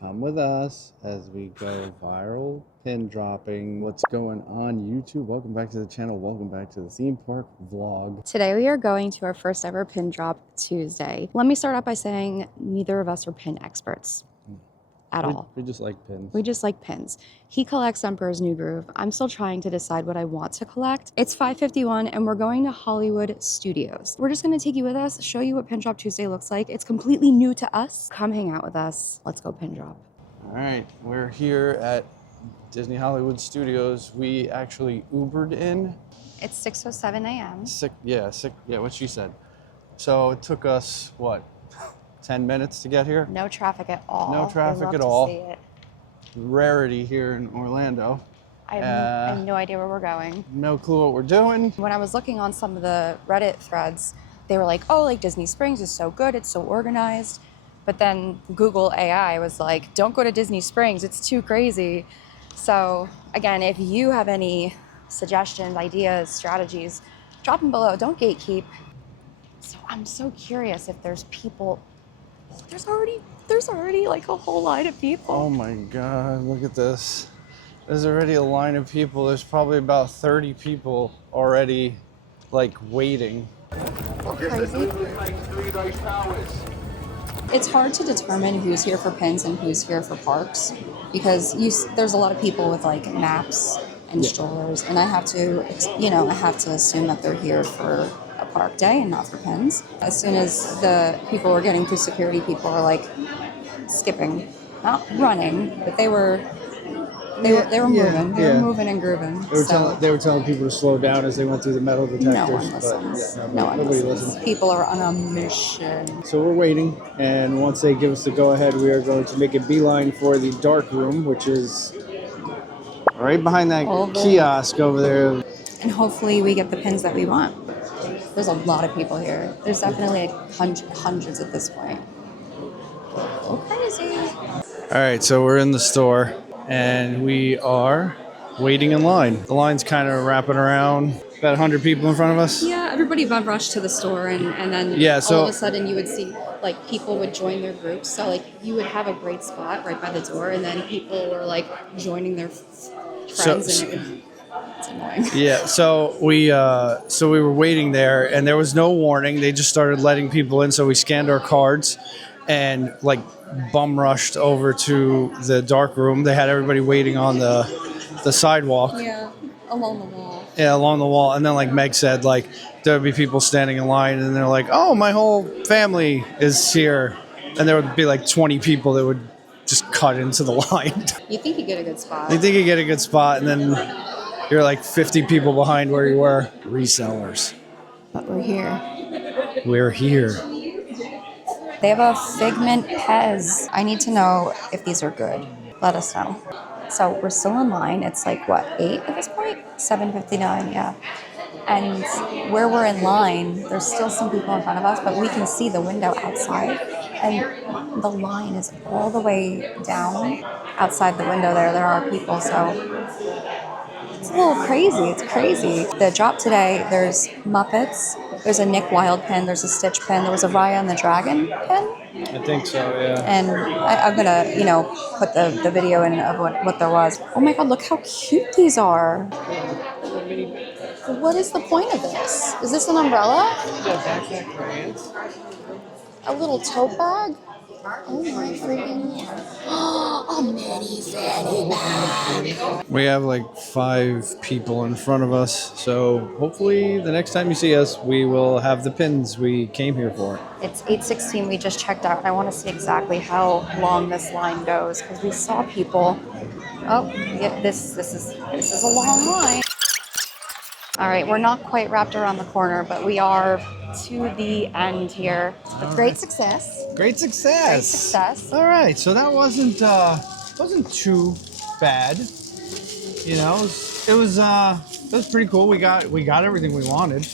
Come with us as we go viral pin dropping. What's going on YouTube? Welcome back to the channel. Welcome back to the theme park vlog. Today we are going to our first ever pin drop Tuesday. Let me start out by saying neither of us are pin experts at all. We just like pins. We just like pins. He collects Emperor's New Groove. I'm still trying to decide what I want to collect. It's 5:51 and we're going to Hollywood Studios. We're just gonna take you with us, show you what Pin Drop Tuesday looks like. It's completely new to us. Come hang out with us. Let's go pin drop. All right, we're here at Disney Hollywood Studios. We actually Ubered in. It's 6:07 a.m. Yeah, what she said. So it took us, what, 10 minutes to get here? No traffic at all. No traffic at all. Rarity here in Orlando. I have no idea where we're going. No clue what we're doing. When I was looking on some of the Reddit threads, they were like, oh, like Disney Springs is so good, it's so organized. But then Google AI was like, don't go to Disney Springs, it's too crazy. So again, if you have any suggestions, ideas, strategies, drop them below, don't gatekeep. So I'm so curious if there's people. There's already like a whole line of people. Oh my God, look at this. There's already a line of people. There's probably about 30 people already like waiting. Crazy. It's hard to determine who's here for pins and who's here for parks because there's a lot of people with like maps and strollers, and I have to assume that they're here for a park day and not for pins. As soon as the people were getting through security, people were like skipping, not running, but they were moving. They were moving and grooving. They were telling people to slow down as they went through the metal detectors. No one listens. Nobody listens. People are on a mission. So we're waiting, and once they give us the go-ahead, we are going to make a beeline for the dark room, which is right behind that kiosk over there. And hopefully we get the pins that we want. There's a lot of people here. There's definitely like hundreds at this point. Oh, crazy. All right, so we're in the store, and we are waiting in line. The line's kind of wrapping around. About 100 people in front of us. Yeah, everybody bum rushed to the store, and then all of a sudden you would see like people would join their groups. So like you would have a great spot right by the door, and then people were like joining their friends, and it's annoying. Yeah, so we were waiting there, and there was no warning. They just started letting people in, so we scanned our cards and like bum rushed over to the dark room. They had everybody waiting on the sidewalk. Yeah, along the wall. Yeah, along the wall. And then like Meg said, like there would be people standing in line, and they're like, oh, my whole family is here. And there would be like 20 people that would just cut into the line. You think you get a good spot. You think you get a good spot, and then you're like 50 people behind where you were. Resellers. But we're here. We're here. They have a Figment Pez. I need to know if these are good. Let us know. So we're still in line. It's like, what, 8 at this point? 7:59, yeah. And where we're in line, there's still some people in front of us, but we can see the window outside. And the line is all the way down outside the window there. There are people, so it's a little crazy. It's crazy. The drop today, there's Muppets. There's a Nick Wilde pin. There's a Stitch pin. There was a Raya and the Dragon pin. I think so, yeah. And I'm going to, put the video in of what there was. Oh my God, look how cute these are. What is the point of this? Is this an umbrella? A little tote bag? Oh my freaking... a mini fanny bag. We have like 5 people in front of us, so hopefully the next time you see us, we will have the pins we came here for. It's 8:16. We just checked out, and I want to see exactly how long this line goes because we saw people. Oh, yeah, this is a long line. All right, we're not quite wrapped around the corner, but we are to the end here. With great success. Great success. Great success. All right, so that wasn't too bad. You know, it was pretty cool. We got everything we wanted.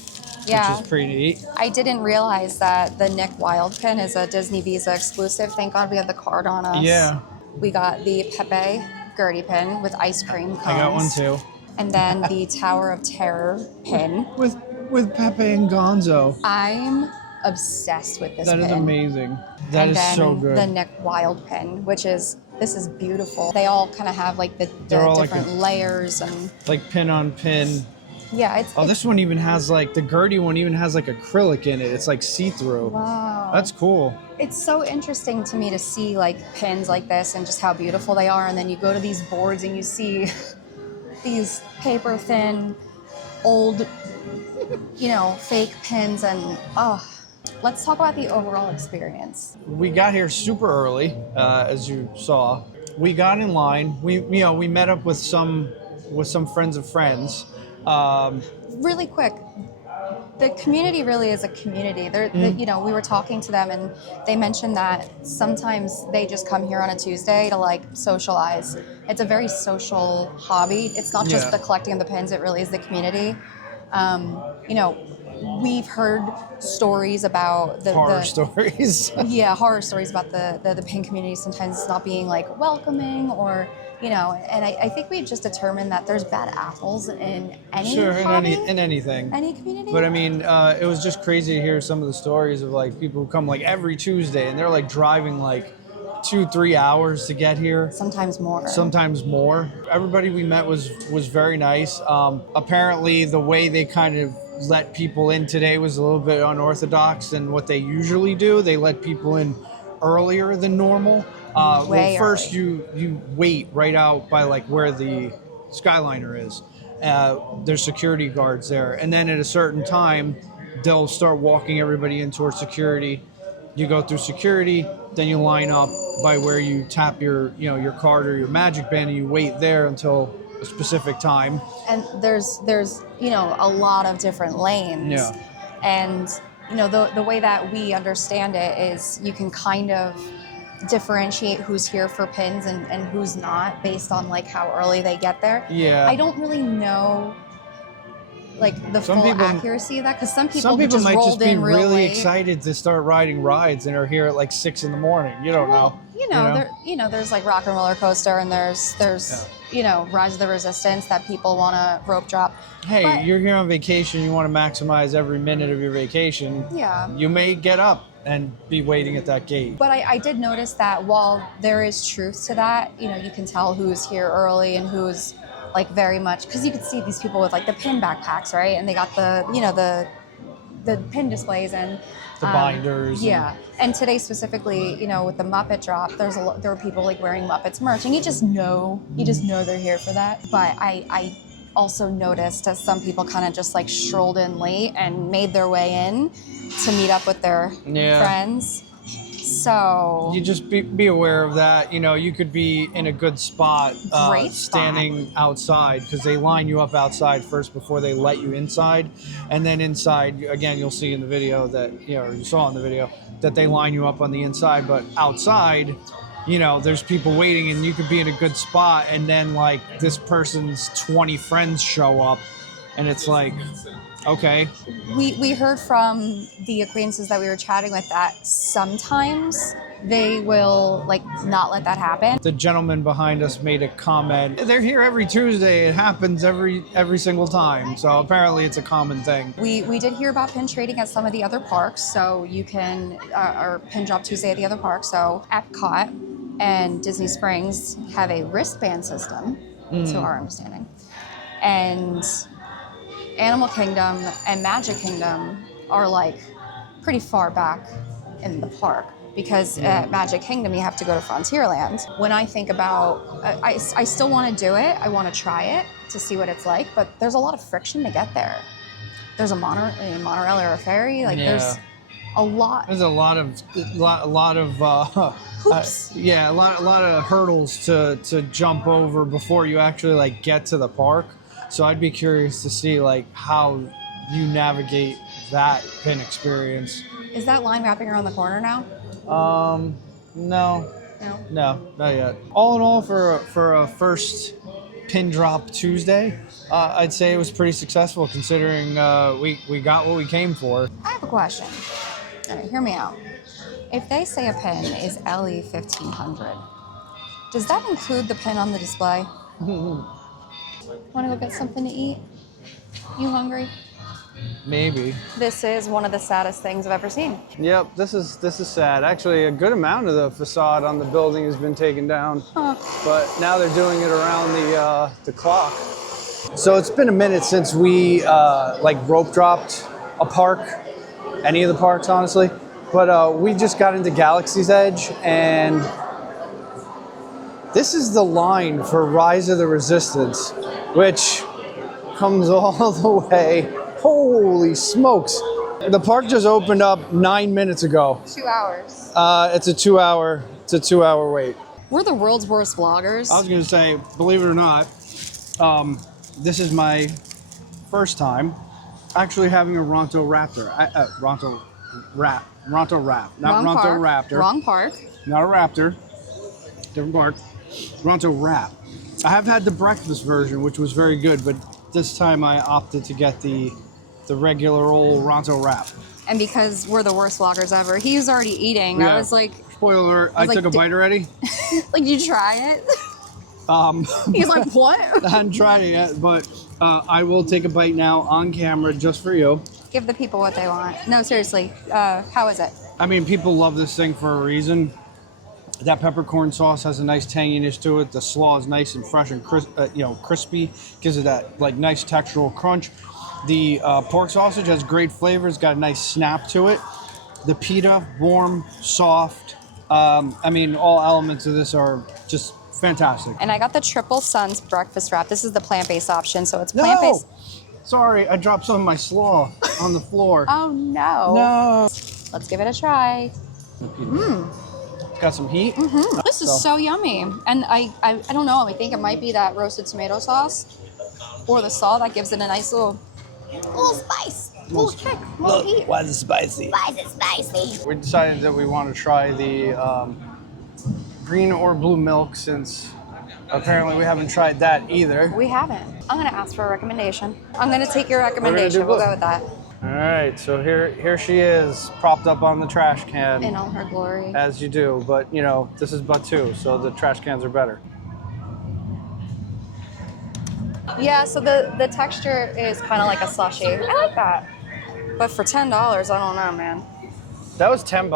Yeah. Which is pretty neat. I didn't realize that the Nick Wilde pin is a Disney Visa exclusive. Thank God we had the card on us. Yeah. We got the Pepe Gertie pin with ice cream cones. I got one too. And then the Tower of Terror pin. With Pepe and Gonzo. I'm obsessed with this That pin. is amazing. That is so good. The Nick Wild pin, this is beautiful. They all kind of have like the different layers and like pin on pin. Yeah, this one even has like the Gertie one even has like acrylic in it. It's like see-through. Wow. That's cool. It's so interesting to me to see like pins like this and just how beautiful they are. And then you go to these boards and you see these paper thin, old, fake pins. And let's talk about the overall experience. We got here super early, as you saw. We got in line. We met up with some friends of friends. Really quick, the community really is a community. We were talking to them and they mentioned that sometimes they just come here on a Tuesday to like socialize. It's a very social hobby. It's not just the collecting of the pins, it really is the community. We've heard stories about horror stories. Yeah, horror stories about the pin community sometimes not being like welcoming or and I think we've just determined that there's bad apples in any hobby, in anything, any community. But I mean, it was just crazy to hear some of the stories of like people who come like every Tuesday and they're like driving like 2-3 hours to get here. Sometimes more. Everybody we met was very nice. Apparently, the way they kind of let people in today was a little bit unorthodox than what they usually do. They let people in earlier than normal. First you wait right out by like where the Skyliner is. There's security guards there, and then at a certain time, they'll start walking everybody in towards security. You go through security, then you line up by where you tap your card or your magic band, and you wait there until a specific time. And there's a lot of different lanes. Yeah. And the way that we understand it is you can kind of differentiate who's here for pins and who's not based on like how early they get there. Yeah. I don't really know like the full accuracy of that because some people might just be really late. excited to start riding rides and are here at like 6 a.m. You don't know. There's like Rock and Roller Coaster and there's Rise of the Resistance that people want to rope drop. Hey, you're here on vacation. You want to maximize every minute of your vacation. Yeah. You may get up and be waiting at that gate. But I did notice that while there is truth to that, you can tell who's here early and who's like very much, because you could see these people with like the pin backpacks, right? And they got the pin displays and the binders. Yeah. And today specifically, with the Muppet drop, there were people like wearing Muppets merch, and you just know they're here for that. But I also noticed that some people kind of just like strolled in late and made their way in to meet up with their friends. So you just be aware of that. You could be in a good spot, standing outside, because they line you up outside first before they let you inside, and then inside again you'll see in the video that or you saw in the video that they line you up on the inside, but outside there's people waiting, and you could be in a good spot, and then like this person's 20 friends show up, and it's like, okay. We heard from the acquaintances that we were chatting with that sometimes they will like not let that happen. The gentleman behind us made a comment. They're here every Tuesday. It happens every single time. So apparently it's a common thing. We did hear about pin trading at some of the other parks. So you can, or Pin Drop Tuesday at the other parks. So Epcot and Disney Springs have a wristband system, to our understanding. And Animal Kingdom and Magic Kingdom are like pretty far back in the park, because at Magic Kingdom you have to go to Frontierland. When I think about, I still want to do it. I want to try it to see what it's like, but there's a lot of friction to get there. There's a monorail or a ferry. Like there's a lot. There's a lot of hoops. A lot of hurdles to jump over before you actually like get to the park. So I'd be curious to see like how you navigate that pin experience. Is that line wrapping around the corner now? No, not yet. All in all, for a first Pin Drop Tuesday, I'd say it was pretty successful considering we got what we came for. I have a question. All right, hear me out. If they say a pin is LE 1500, does that include the pin on the display? Want to go get something to eat? You hungry? Maybe. This is one of the saddest things I've ever seen. Yep, this is sad. Actually, a good amount of the facade on the building has been taken down, but now they're doing it around the clock. So it's been a minute since we like rope dropped a park, any of the parks, honestly. But we just got into Galaxy's Edge, and this is the line for Rise of the Resistance, which comes all the way. Holy smokes! The park just opened up 9 minutes ago. 2 hours. It's a 2 hour. It's a 2 hour wait. We're the world's worst vloggers. I was gonna say, believe it or not, this is my first time actually having a Ronto Raptor. Ronto Rap, not Wrong Ronto park. Raptor. Wrong park. Not a Raptor. Different park. Ronto Rap. I have had the breakfast version, which was very good, but this time I opted to get the regular old Ronto Wrap. And because we're the worst vloggers ever, he was already eating. Yeah. I was like, Spoiler, I like, took a bite already. like, you try it? He's like, what? I'm trying it, but I will take a bite now on camera just for you. Give the people what they want. No, seriously. How is it? I mean, people love this thing for a reason. That peppercorn sauce has a nice tanginess to it. The slaw is nice and fresh and crispy. Gives it that like nice textural crunch. The pork sausage has great flavor. It's got a nice snap to it. The pita, warm, soft. I mean, all elements of this are just fantastic. And I got the Triple Suns breakfast wrap. This is the plant-based option, so it's plant-based. No! Sorry, I dropped some of my slaw on the floor. Oh, no. No. Let's give it a try. It's got some heat. This is so yummy. And I don't know. I think it might be that roasted tomato sauce or the salt that gives it a nice little spice. Little kick, little heat. Why is it spicy? Why is it spicy? We decided that we want to try the green or blue milk, since apparently we haven't tried that either. We haven't. I'm going to ask for a recommendation. I'm going to take your recommendation. We'll go with that. All right, so here she is, propped up on the trash can. In all her glory. As you do, but you know, this is but two, so the trash cans are better. Yeah, so the texture is kind of like a slushy. I like that. But for $10, I don't know, man. That was $10.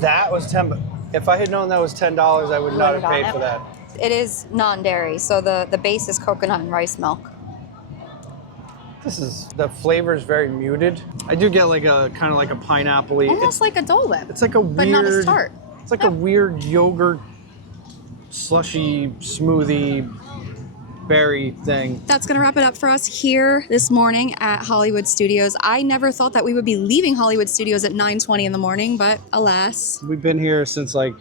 That was $10. If I had known that was $10, I would not have paid for that. It is non-dairy, so the base is coconut and rice milk. The flavor is very muted. I do get like a kind of like a pineapple-y. Almost like a Dole Whip. It's like a weird, but not as tart. It's like a weird yogurt, slushy, smoothie, berry thing. That's going to wrap it up for us here this morning at Hollywood Studios. I never thought that we would be leaving Hollywood Studios at 9:20 in the morning, but alas. We've been here since like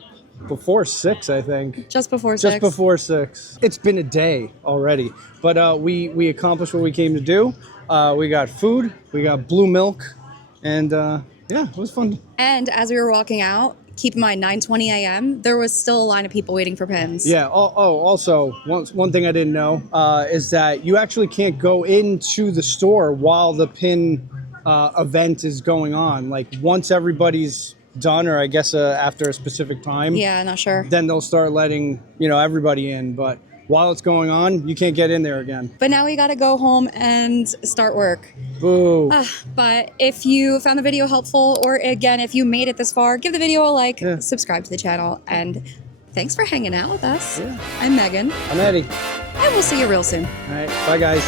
before 6, I think. Just before 6. Just before 6. It's been a day already, but we accomplished what we came to do. We got food, we got blue milk, and yeah, it was fun. And as we were walking out, keep in mind, 9:20 a.m., there was still a line of people waiting for pins. Yeah. Also, one thing I didn't know is that you actually can't go into the store while the pin event is going on. Like once everybody's done, or I guess after a specific time. Yeah, not sure. Then they'll start letting everybody in, but while it's going on, you can't get in there again. But now we got to go home and start work. Boo. But if you found the video helpful, or again, if you made it this far, give the video a like, subscribe to the channel, and thanks for hanging out with us. Yeah. I'm Megan. I'm Eddie. And we'll see you real soon. All right. Bye, guys.